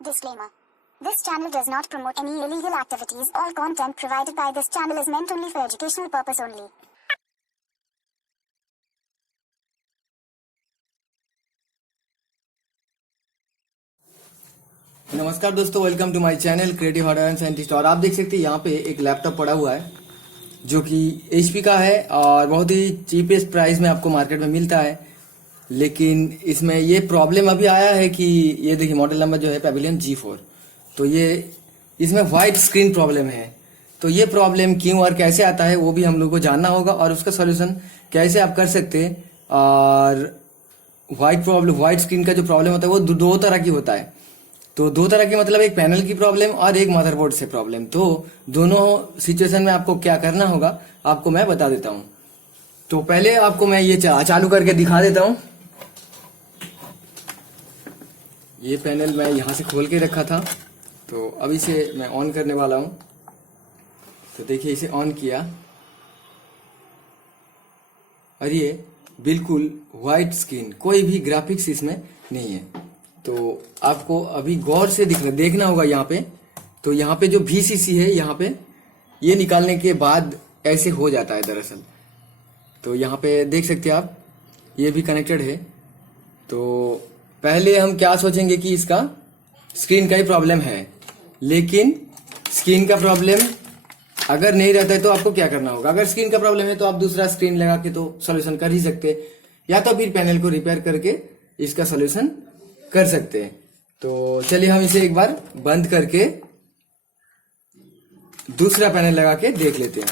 Disclaimer. This channel does not promote any illegal activities. All content provided by this channel is meant only for educational purpose only. नमस्कार दोस्तों, welcome to my channel creative hardware and scientist. और आप देख सकते हैं यहाँ पे एक लैपटॉप पड़ा हुआ है जो कि HP का है और बहुत ही चीपेस्ट प्राइस में आपको मार्केट में मिलता है। लेकिन इसमें ये प्रॉब्लम अभी आया है कि ये देखिए मॉडल नंबर जो है पेविलियन G4, तो ये इसमें व्हाइट स्क्रीन प्रॉब्लम है। तो ये प्रॉब्लम क्यों और कैसे आता है वो भी हम लोग को जानना होगा और उसका सोल्यूशन कैसे आप कर सकते हैं। और व्हाइट स्क्रीन का जो प्रॉब्लम होता है वो दो तरह की होता है। तो दो तरह की मतलब एक पैनल की प्रॉब्लम और एक मदरबोर्ड से प्रॉब्लम। तो दोनों सिचुएशन में आपको क्या करना होगा आपको मैं बता देता हूं। तो पहले आपको मैं ये चालू करके दिखा देता हूं। ये पैनल मैं यहां से खोल के रखा था, तो अब इसे मैं ऑन करने वाला हूं। तो देखिए इसे ऑन किया और ये बिल्कुल व्हाइट स्क्रीन, कोई भी ग्राफिक्स इसमें नहीं है। तो आपको अभी गौर से देखना होगा यहाँ पे। तो यहाँ पे जो VCC है यहाँ पे ये निकालने के बाद ऐसे हो जाता है दरअसल। तो यहाँ पे देख सकते हैं आप, ये भी कनेक्टेड है। तो पहले हम क्या सोचेंगे कि इसका स्क्रीन का ही प्रॉब्लम है, लेकिन स्क्रीन का प्रॉब्लम अगर नहीं रहता है तो आपको क्या करना होगा। अगर स्क्रीन का प्रॉब्लम है तो आप दूसरा स्क्रीन लगा के तो सोल्यूशन कर ही सकते, या तो फिर पैनल को रिपेयर करके इसका सोल्यूशन कर सकते हैं। तो चलिए हम इसे एक बार बंद करके दूसरा पैनल लगा के देख लेते हैं।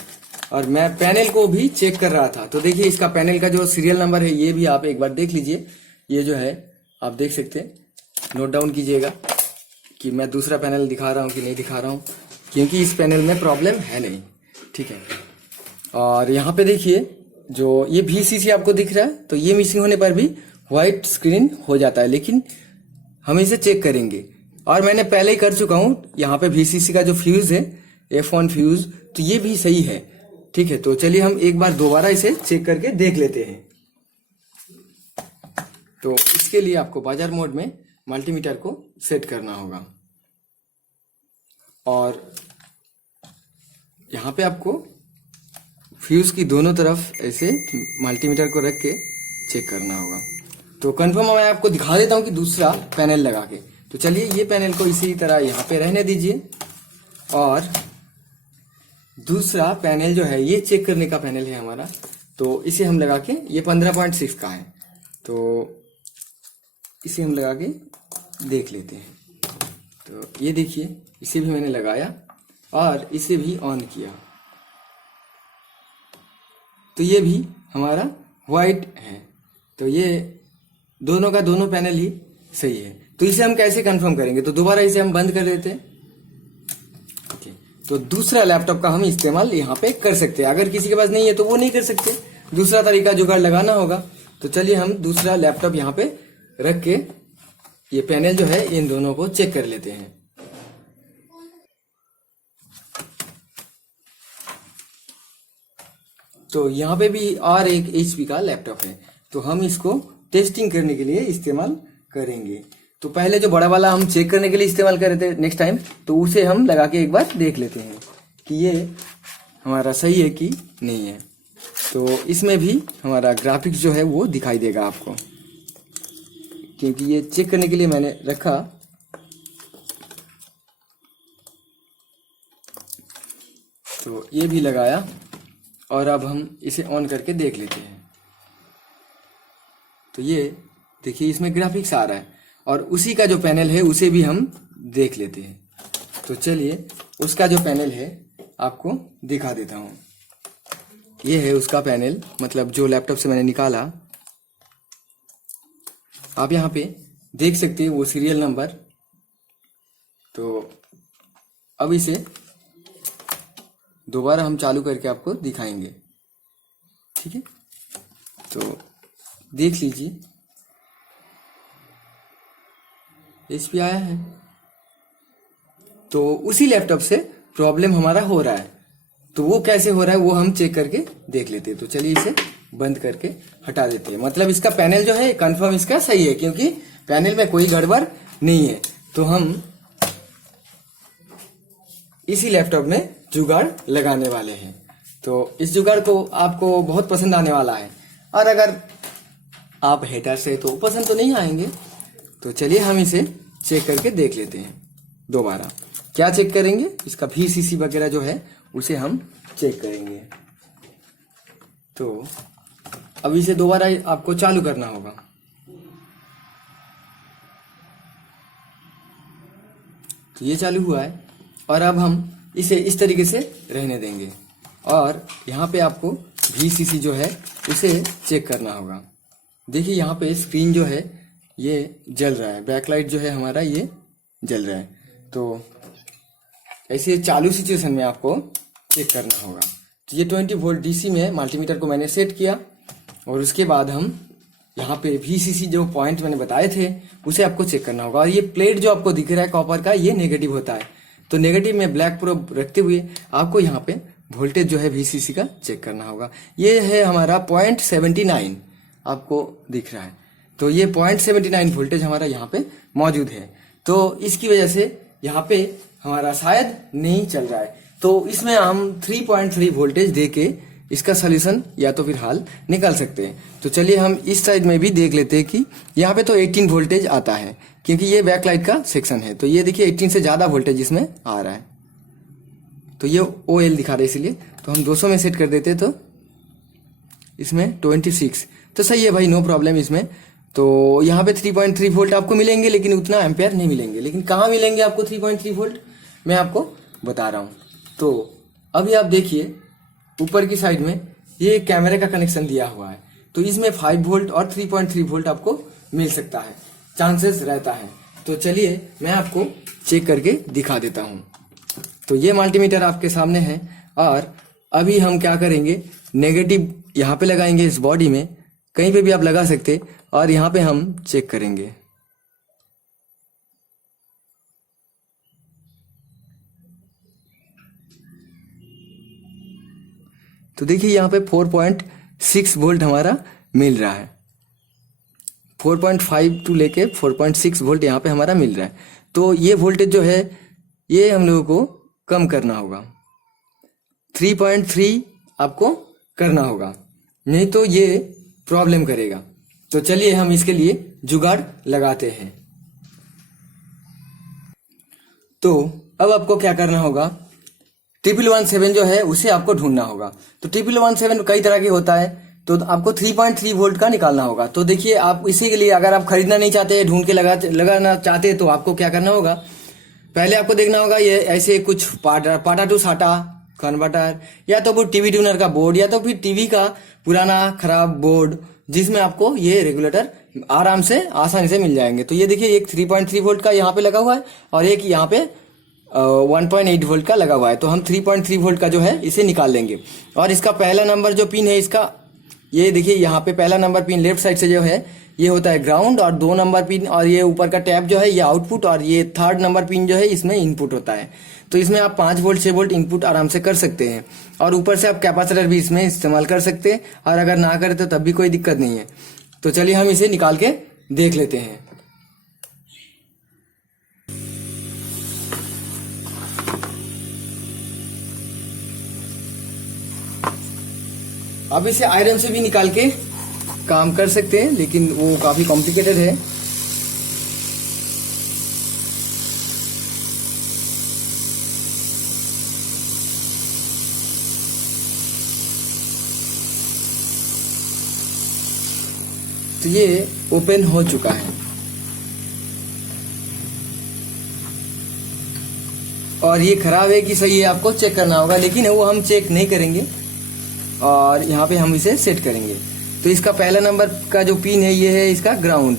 और मैं पैनल को भी चेक कर रहा था, तो देखिए इसका पैनल का जो सीरियल नंबर है ये भी आप एक बार देख लीजिए। ये जो है आप देख सकते हैं, नोट डाउन कीजिएगा कि मैं दूसरा पैनल दिखा रहा हूं कि नहीं दिखा रहा हूं, क्योंकि इस पैनल में प्रॉब्लम है नहीं। ठीक है। और यहाँ पे देखिए जो ये VCC आपको दिख रहा है, तो ये मिसिंग होने पर भी व्हाइट स्क्रीन हो जाता है, लेकिन हम इसे चेक करेंगे। और मैंने पहले ही कर चुका हूं। यहाँ पे VCC का जो फ्यूज है F1 फ्यूज, तो ये भी सही है। ठीक है। तो चलिए हम एक बार दोबारा इसे चेक करके देख लेते हैं। तो इसके लिए आपको बाजार मोड में मल्टीमीटर को सेट करना होगा और यहाँ पे आपको फ्यूज की दोनों तरफ ऐसे मल्टीमीटर को रख के चेक करना होगा। तो कंफर्म मैं आपको दिखा देता हूं कि दूसरा पैनल लगा के। तो चलिए ये पैनल को इसी तरह यहाँ पे रहने दीजिए और दूसरा पैनल जो है ये चेक करने का पैनल है हमारा। तो इसे हम लगा के, ये 15.6 का है, तो इसे हम लगा के देख लेते हैं। तो ये देखिए इसे भी मैंने लगाया और इसे भी ऑन किया, तो ये भी हमारा व्हाइट है। तो ये दोनों का दोनों पैनल ही सही है। तो इसे हम कैसे कंफर्म करेंगे, तो दोबारा इसे हम बंद कर देते हैं। ओके। तो दूसरा लैपटॉप का हम इस्तेमाल यहाँ पे कर सकते हैं। अगर किसी के पास नहीं है तो वो नहीं कर सकते, दूसरा तरीका जुगाड़ लगाना होगा। तो चलिए हम दूसरा लैपटॉप यहाँ पे रख के ये पैनल जो है इन दोनों को चेक कर लेते हैं। तो यहाँ पे भी और एक HP का लैपटॉप है, तो हम इसको टेस्टिंग करने के लिए इस्तेमाल करेंगे। तो पहले जो बड़ा वाला हम चेक करने के लिए इस्तेमाल कर रहे थे नेक्स्ट टाइम, तो उसे हम लगा के एक बार देख लेते हैं कि ये हमारा सही है कि नहीं है। तो इसमें भी हमारा ग्राफिक्स जो है वो दिखाई देगा आपको, क्योंकि ये चेक करने के लिए मैंने रखा। तो ये भी लगाया और अब हम इसे ऑन करके देख लेते हैं। तो ये देखिए इसमें ग्राफिक्स आ रहा है और उसी का जो पैनल है उसे भी हम देख लेते हैं। तो चलिए उसका जो पैनल है आपको दिखा देता हूं। ये है उसका पैनल, मतलब जो लैपटॉप से मैंने निकाला। आप यहाँ पे देख सकते हैं वो सीरियल नंबर। तो अब इसे दोबारा हम चालू करके आपको दिखाएंगे। ठीक है। तो देख लीजिए HP आया है। तो उसी लैपटॉप से प्रॉब्लम हमारा हो रहा है, तो वो कैसे हो रहा है वो हम चेक करके देख लेते हैं। तो चलिए इसे बंद करके हटा देते हैं। मतलब इसका पैनल जो है कंफर्म इसका सही है, क्योंकि पैनल में कोई गड़बड़ नहीं है। तो हम इसी लैपटॉप में जुगाड़ लगाने वाले हैं। तो इस जुगाड़ को आपको बहुत पसंद आने वाला है, और अगर आप हेटर से तो पसंद तो नहीं आएंगे। तो चलिए हम इसे चेक करके देख लेते हैं दोबारा। क्या चेक करेंगे? इसका VCC वगैरह जो है उसे हम चेक करेंगे। तो अब इसे दोबारा आपको चालू करना होगा। तो ये चालू हुआ है, और अब हम इसे इस तरीके से रहने देंगे, और यहाँ पे आपको VCC जो है उसे चेक करना होगा। देखिए यहाँ पे स्क्रीन जो है ये जल रहा है, बैकलाइट जो है हमारा ये जल रहा है। तो ऐसे चालू सिचुएशन में आपको चेक करना होगा। तो ये 20 वोल्ट DC में मल्टीमीटर को मैंने सेट किया, और उसके बाद हम यहाँ पे VCC जो पॉइंट मैंने बताए थे उसे आपको चेक करना होगा। और ये प्लेट जो आपको दिख रहा है कॉपर का, ये नेगेटिव होता है। तो नेगेटिव में ब्लैक प्रोब रखते हुए आपको यहाँ पे वोल्टेज जो है VCC का चेक करना होगा। ये है हमारा 0.79 आपको दिख रहा है। तो ये 0.79 वोल्टेज हमारा यहाँ पे मौजूद है। तो इसकी वजह से यहाँ पे हमारा शायद नहीं चल रहा है। तो इसमें हम 3.3 वोल्टेज दे के इसका सोल्यूशन या तो फिर हल निकाल सकते हैं। तो चलिए हम इस साइड में भी देख लेते हैं कि यहाँ पे तो 18 वोल्टेज आता है, क्योंकि ये बैकलाइट का सेक्शन है। तो ये देखिए 18 से ज्यादा वोल्टेज इसमें आ रहा है। तो ये OL दिखा रहा है, इसलिए तो हम 200 में सेट कर देते तो इसमें 26। तो सही है भाई, नो प्रॉब्लम इसमें। तो यहाँ पे 3.3 वोल्ट आपको मिलेंगे, लेकिन उतना एम्पेयर नहीं मिलेंगे। लेकिन कहाँ मिलेंगे आपको 3.3 वोल्ट, मैं आपको बता रहा हूँ। तो अभी आप देखिए ऊपर की साइड में ये कैमरे का कनेक्शन दिया हुआ है। तो इसमें 5 वोल्ट और 3.3 वोल्ट आपको मिल सकता है, चांसेस रहता है। तो चलिए मैं आपको चेक करके दिखा देता हूँ। तो ये मल्टीमीटर आपके सामने है, और अभी हम क्या करेंगे, नेगेटिव यहाँ पे लगाएंगे इस बॉडी में, कहीं पे भी आप लगा सकते, और यहाँ पे हम चेक करेंगे। तो देखिए यहाँ पे 4.6 वोल्ट हमारा मिल रहा है। 4.5 टू लेके 4.6 वोल्ट यहाँ पे हमारा मिल रहा है। तो ये वोल्टेज जो है ये हम लोगों को कम करना होगा, 3.3 आपको करना होगा, नहीं तो ये प्रॉब्लम करेगा। तो चलिए हम इसके लिए जुगाड़ लगाते हैं। तो अब आपको क्या करना होगा, 1117 जो है उसे आपको ढूंढना होगा। तो 1117 कई तरह के होता है, तो आपको 3.3 वोल्ट का निकालना होगा। तो देखिए आप इसी के लिए अगर आप खरीदना नहीं चाहते, ढूंढ के लगाना चाहते, तो आपको क्या करना होगा, पहले आपको देखना होगा ये ऐसे कुछ पाटा टू साटा कन्वर्टर, या तो वो टीवी ट्यूनर का बोर्ड, या तो फिर टीवी का पुराना खराब बोर्ड, जिसमें आपको ये रेगुलेटर आराम से आसानी से मिल जाएंगे। तो ये देखिए एक 3.3 वोल्ट का यहाँ पे लगा हुआ है, और एक यहाँ पे 1.8 वोल्ट का लगा हुआ है। तो हम 3.3 वोल्ट का जो है इसे निकाल लेंगे। और इसका पहला नंबर जो पिन है इसका, ये देखिए यहाँ पे पहला नंबर पिन लेफ्ट साइड से जो है ये होता है ग्राउंड, और 2 नंबर पिन और ये ऊपर का टैप जो है ये आउटपुट, और ये 3rd नंबर पिन जो है इसमें इनपुट होता है। तो इसमें आप 5 वोल्ट 6 वोल्ट इनपुट आराम से कर सकते हैं, और ऊपर से आप कैपेसिटर भी इसमें इस्तेमाल कर सकते हैं, और अगर ना करें तो तब भी कोई दिक्कत नहीं है। तो चलिए हम इसे निकाल के देख लेते हैं। अब इसे आयरन से भी निकाल के काम कर सकते हैं, लेकिन वो काफी कॉम्प्लिकेटेड है। तो ये ओपन हो चुका है, और ये खराब है कि सही है आपको चेक करना होगा, लेकिन वो हम चेक नहीं करेंगे। और यहाँ पे हम इसे सेट करेंगे। तो इसका पहला नंबर का जो पिन है ये है इसका ग्राउंड।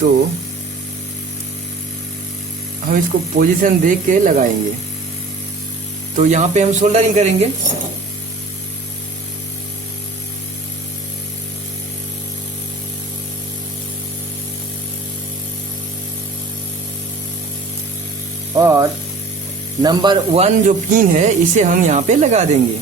तो हम इसको पोजीशन देख के लगाएंगे। तो यहाँ पे हम सोल्डरिंग करेंगे। और नंबर 1 जो पिन है इसे हम यहाँ पे लगा देंगे।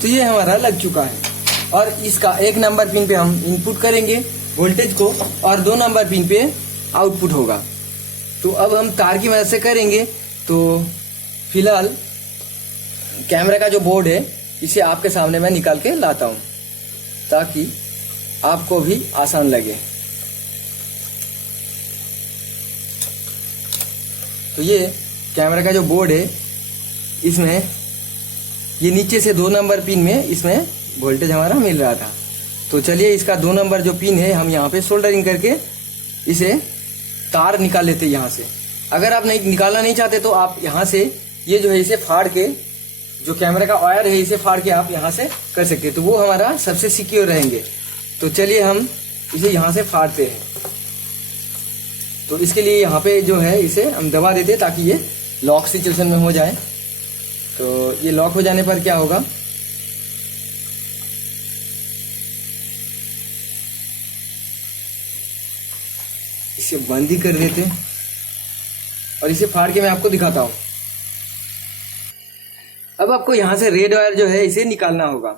तो ये हमारा लग चुका है। और इसका 1 नंबर पिन पे हम इनपुट करेंगे वोल्टेज को और 2 नंबर पिन पे आउटपुट होगा। तो अब हम तार की मदद से करेंगे। तो फिलहाल कैमरा का जो बोर्ड है इसे आपके सामने मैं निकाल के लाता हूँ ताकि आपको भी आसान लगे। तो ये कैमरा का जो बोर्ड है इसमें ये नीचे से 2 नंबर पिन में इसमें वोल्टेज हमारा मिल रहा था। तो चलिए इसका 2 नंबर जो पिन है हम यहाँ पे सोल्डरिंग करके इसे तार निकाल लेते हैं यहाँ से। अगर आप नहीं निकालना नहीं चाहते तो आप यहाँ से ये जो है इसे फाड़ के, जो कैमरा का वायर है इसे फाड़ के आप यहाँ से कर सकते हैं, तो वो हमारा सबसे सिक्योर रहेंगे। तो चलिए हम इसे यहाँ से फाड़ते हैं। तो इसके लिए यहाँ पे जो है इसे हम दबा देते हैं ताकि ये लॉक सिचुएशन में हो जाए। तो ये लॉक हो जाने पर क्या होगा, इसे बंद ही कर देते हैं और इसे फाड़ के मैं आपको दिखाता हूँ। अब आपको यहाँ से रेड वायर जो है इसे निकालना होगा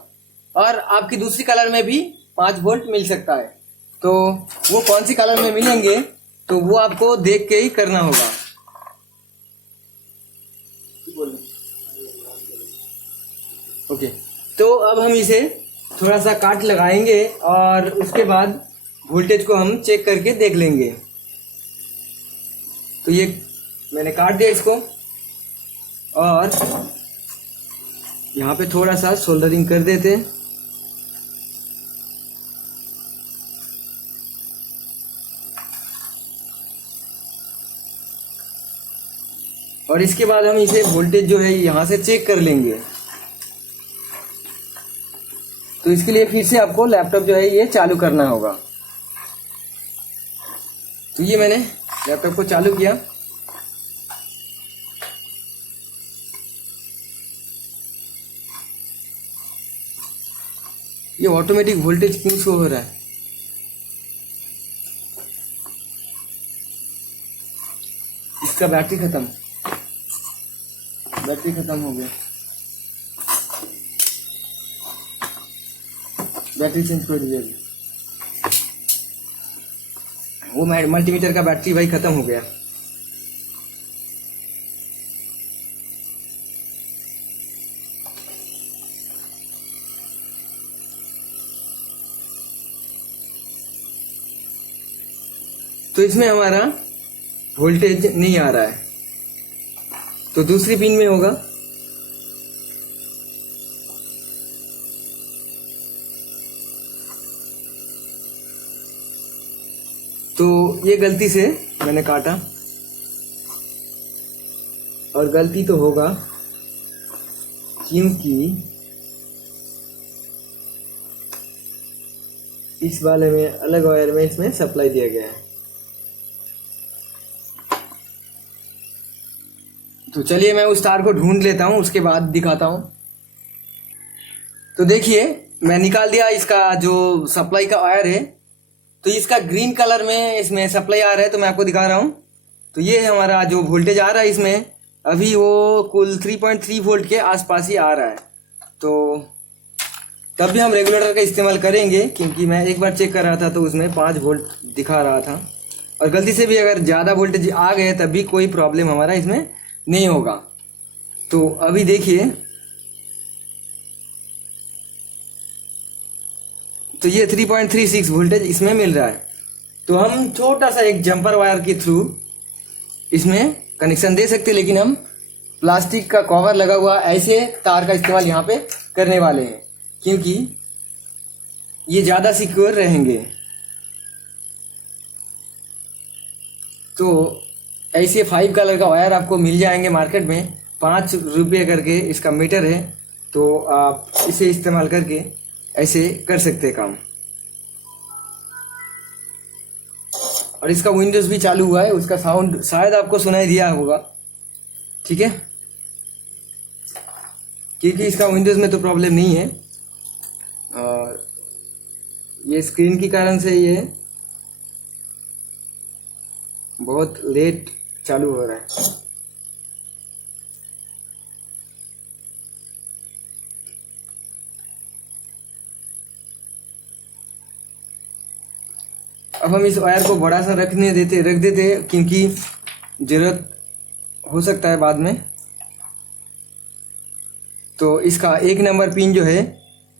और आपकी दूसरी कलर में भी 5 वोल्ट मिल सकता है। तो वो कौन सी कलर में मिलेंगे तो वो आपको देख के ही करना होगा। ओके, तो अब हम इसे थोड़ा सा काट लगाएंगे और उसके बाद वोल्टेज को हम चेक करके देख लेंगे। तो ये मैंने काट दिया इसको और यहाँ पे थोड़ा सा सोल्डरिंग कर देते हैं। और इसके बाद हम इसे वोल्टेज जो है यहाँ से चेक कर लेंगे। तो इसके लिए फिर से आपको लैपटॉप जो है ये चालू करना होगा। तो ये मैंने लैपटॉप को चालू किया। ये ऑटोमेटिक वोल्टेज क्यों शो हो रहा है, इसका बैटरी खत्म हो गया। बैटरी चेंज कर दीजिए। वो मल्टीमीटर का बैटरी भाई खत्म हो गया। तो इसमें हमारा वोल्टेज नहीं आ रहा है, तो दूसरी पिन में होगा। तो ये गलती से मैंने काटा और गलती तो होगा क्योंकि इस वाले में अलग वायर में इसमें सप्लाई दिया गया है। तो चलिए मैं उस तार को ढूंढ लेता हूं, उसके बाद दिखाता हूं। तो देखिए मैं निकाल दिया इसका जो सप्लाई का वायर है। तो इसका ग्रीन कलर में इसमें सप्लाई आ रहा है, तो मैं आपको दिखा रहा हूं। तो ये हमारा जो वोल्टेज आ रहा है इसमें अभी वो कुल 3.3 वोल्ट के आसपास ही आ रहा है। तो तब भी हम रेगुलेटर का इस्तेमाल करेंगे क्योंकि मैं एक बार चेक कर रहा था तो उसमें 5 वोल्ट दिखा रहा था। और गलती से भी अगर ज़्यादा वोल्टेज आ गए तब भी कोई प्रॉब्लम हमारा इसमें नहीं होगा। तो अभी देखिए, तो ये 3.36 वोल्टेज इसमें मिल रहा है। तो हम छोटा सा एक जंपर वायर के थ्रू इसमें कनेक्शन दे सकते हैं, लेकिन हम प्लास्टिक का कवर लगा हुआ ऐसे तार का इस्तेमाल यहाँ पे करने वाले हैं क्योंकि ये ज़्यादा सिक्योर रहेंगे। तो ऐसे 5 कलर का वायर आपको मिल जाएंगे मार्केट में, 5 रुपये करके इसका मीटर है। तो आप इसे इस्तेमाल करके ऐसे कर सकते हैं काम। और इसका विंडोज भी चालू हुआ है, उसका साउंड शायद आपको सुनाई दिया होगा, ठीक है, क्योंकि इसका विंडोज में तो प्रॉब्लम नहीं है और ये स्क्रीन के कारण से ये बहुत लेट चालू हो रहा है। अब हम इस वायर को बड़ा सा रख देते क्योंकि जरूरत हो सकता है बाद में। तो इसका 1 नंबर पिन जो है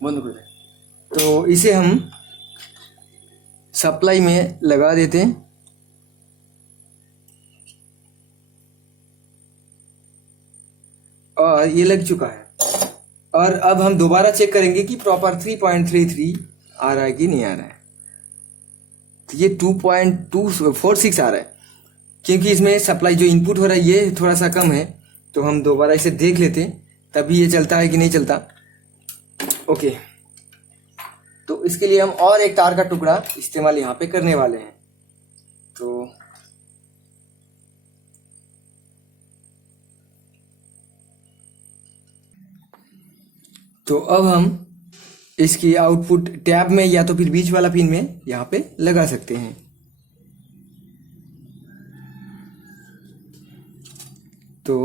बंद कर, तो इसे हम सप्लाई में लगा देते हैं। और ये लग चुका है। और अब हम दोबारा चेक करेंगे कि प्रॉपर 3.33 आ रहा है कि नहीं आ रहा है। तो ये 2.246 आ रहा है, क्योंकि इसमें सप्लाई जो इनपुट हो रहा है ये थोड़ा सा कम है। तो हम दोबारा इसे देख लेते हैं तभी ये चलता है कि नहीं चलता। ओके, तो इसके लिए हम और एक तार का टुकड़ा इस्तेमाल यहाँ पे करने वाले हैं। तो अब हम इसकी आउटपुट टैब में या तो फिर बीच वाला पिन में यहाँ पे लगा सकते हैं। तो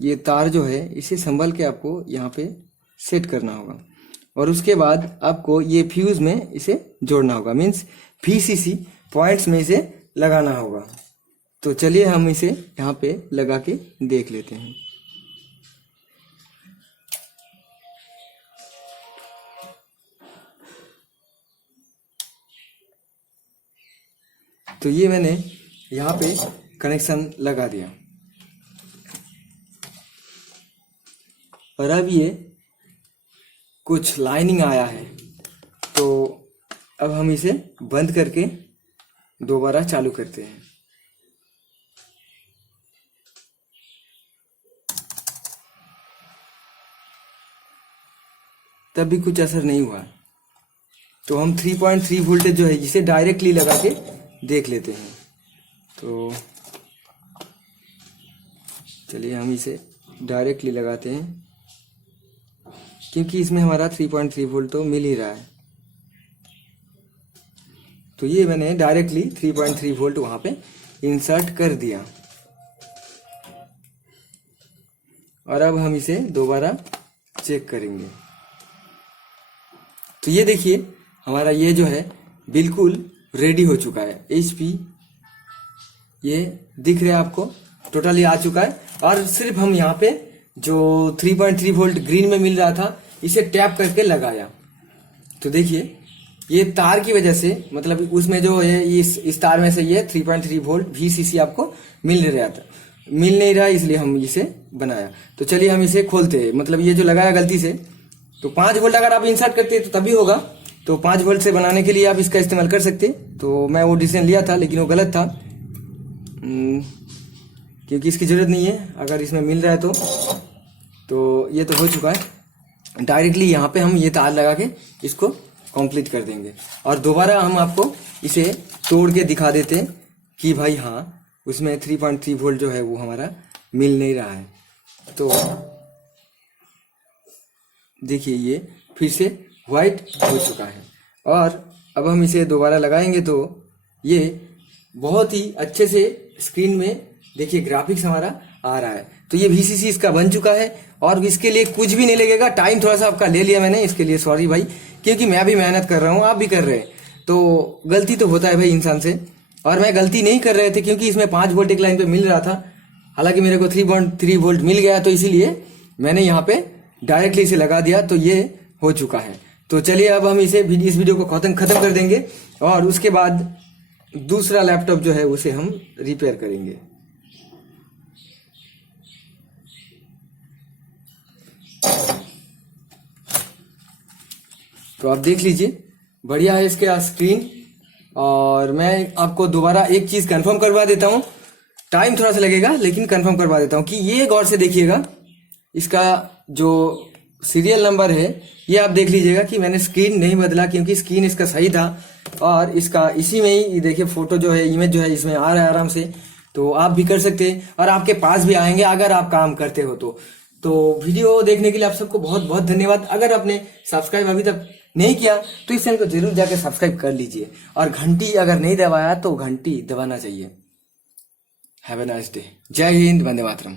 ये तार जो है इसे संभल के आपको यहाँ पे सेट करना होगा और उसके बाद आपको ये फ्यूज में इसे जोड़ना होगा, मीन्स VCC पॉइंट्स में इसे लगाना होगा। तो चलिए हम इसे यहाँ पे लगा के देख लेते हैं। तो ये मैंने यहाँ पे कनेक्शन लगा दिया और अब ये कुछ लाइनिंग आया है। तो अब हम इसे बंद करके दोबारा चालू करते हैं। तब भी कुछ असर नहीं हुआ। तो हम 3.3 वोल्टेज जो है जिसे डायरेक्टली लगा के देख लेते हैं। तो चलिए हम इसे डायरेक्टली लगाते हैं, क्योंकि इसमें हमारा 3.3 वोल्ट तो मिल ही रहा है। तो ये मैंने डायरेक्टली 3.3 वोल्ट वहां पे इंसर्ट कर दिया और अब हम इसे दोबारा चेक करेंगे। तो ये देखिए हमारा ये जो है बिल्कुल रेडी हो चुका है। HP ये दिख रहा है आपको, टोटली आ चुका है। और सिर्फ हम यहाँ पे जो 3.3 वोल्ट ग्रीन में मिल रहा था इसे टैप करके लगाया। तो देखिए ये तार की वजह से, मतलब उसमें जो है इस तार में से ये 3.3 वोल्ट VCC आपको मिल नहीं रहा, इसलिए हम इसे बनाया। तो चलिए हम इसे खोलते हैं। मतलब ये जो लगाया गलती से, तो 5 वोल्ट अगर आप इंसर्ट करते हैं तो तभी होगा। तो 5 वोल्ट से बनाने के लिए आप इसका इस्तेमाल कर सकते। तो मैं वो डिसीजन लिया था लेकिन वो गलत था, क्योंकि इसकी जरूरत नहीं है अगर इसमें मिल रहा है तो ये तो हो चुका है। डायरेक्टली यहाँ पे हम ये तार लगा के इसको कंप्लीट कर देंगे और दोबारा हम आपको इसे तोड़ के दिखा देते हैं कि भाई हाँ उसमें 3.3 वोल्ट जो है वो हमारा मिल नहीं रहा है। तो देखिए ये फिर से व्हाइट हो चुका है और अब हम इसे दोबारा लगाएंगे तो ये बहुत ही अच्छे से स्क्रीन में देखिए ग्राफिक्स हमारा आ रहा है। तो ये VCC इसका बन चुका है और इसके लिए कुछ भी नहीं लगेगा। टाइम थोड़ा सा आपका ले लिया मैंने, इसके लिए सॉरी भाई, क्योंकि मैं भी मेहनत कर रहा हूँ, आप भी कर रहे हैं, तो गलती तो होता है भाई इंसान से। और मैं गलती नहीं कर रहे थे क्योंकि इसमें 5 वोल्ट एक लाइन पे मिल रहा था, हालांकि मेरे को 3.3 वोल्ट मिल गया, तो इसीलिए मैंने यहाँ पे डायरेक्टली इसे लगा दिया। तो ये हो चुका है। तो चलिए अब हम इस वीडियो को खत्म कर देंगे और उसके बाद दूसरा लैपटॉप जो है उसे हम रिपेयर करेंगे। तो आप देख लीजिए बढ़िया है इसका स्क्रीन। और मैं आपको दोबारा एक चीज कंफर्म करवा देता हूँ, टाइम थोड़ा सा लगेगा लेकिन कंफर्म करवा देता हूँ कि ये गौर से देखिएगा, इसका जो सीरियल नंबर है ये आप देख लीजिएगा कि मैंने स्क्रीन नहीं बदला, क्योंकि स्क्रीन इसका सही था और इसका इसी में ही देखिए फोटो जो है, इमेज जो है इसमें आ रहा है आराम से। तो आप भी कर सकते हैं और आपके पास भी आएंगे अगर आप काम करते हो तो वीडियो देखने के लिए आप सबको बहुत बहुत धन्यवाद। अगर आपने सब्सक्राइब अभी तक नहीं किया तो इस चैनल को जरूर जाकर सब्सक्राइब कर लीजिए और घंटी अगर नहीं दबाया तो घंटी दबाना चाहिए। Have a nice day. जय हिंद, वंदे मातरम।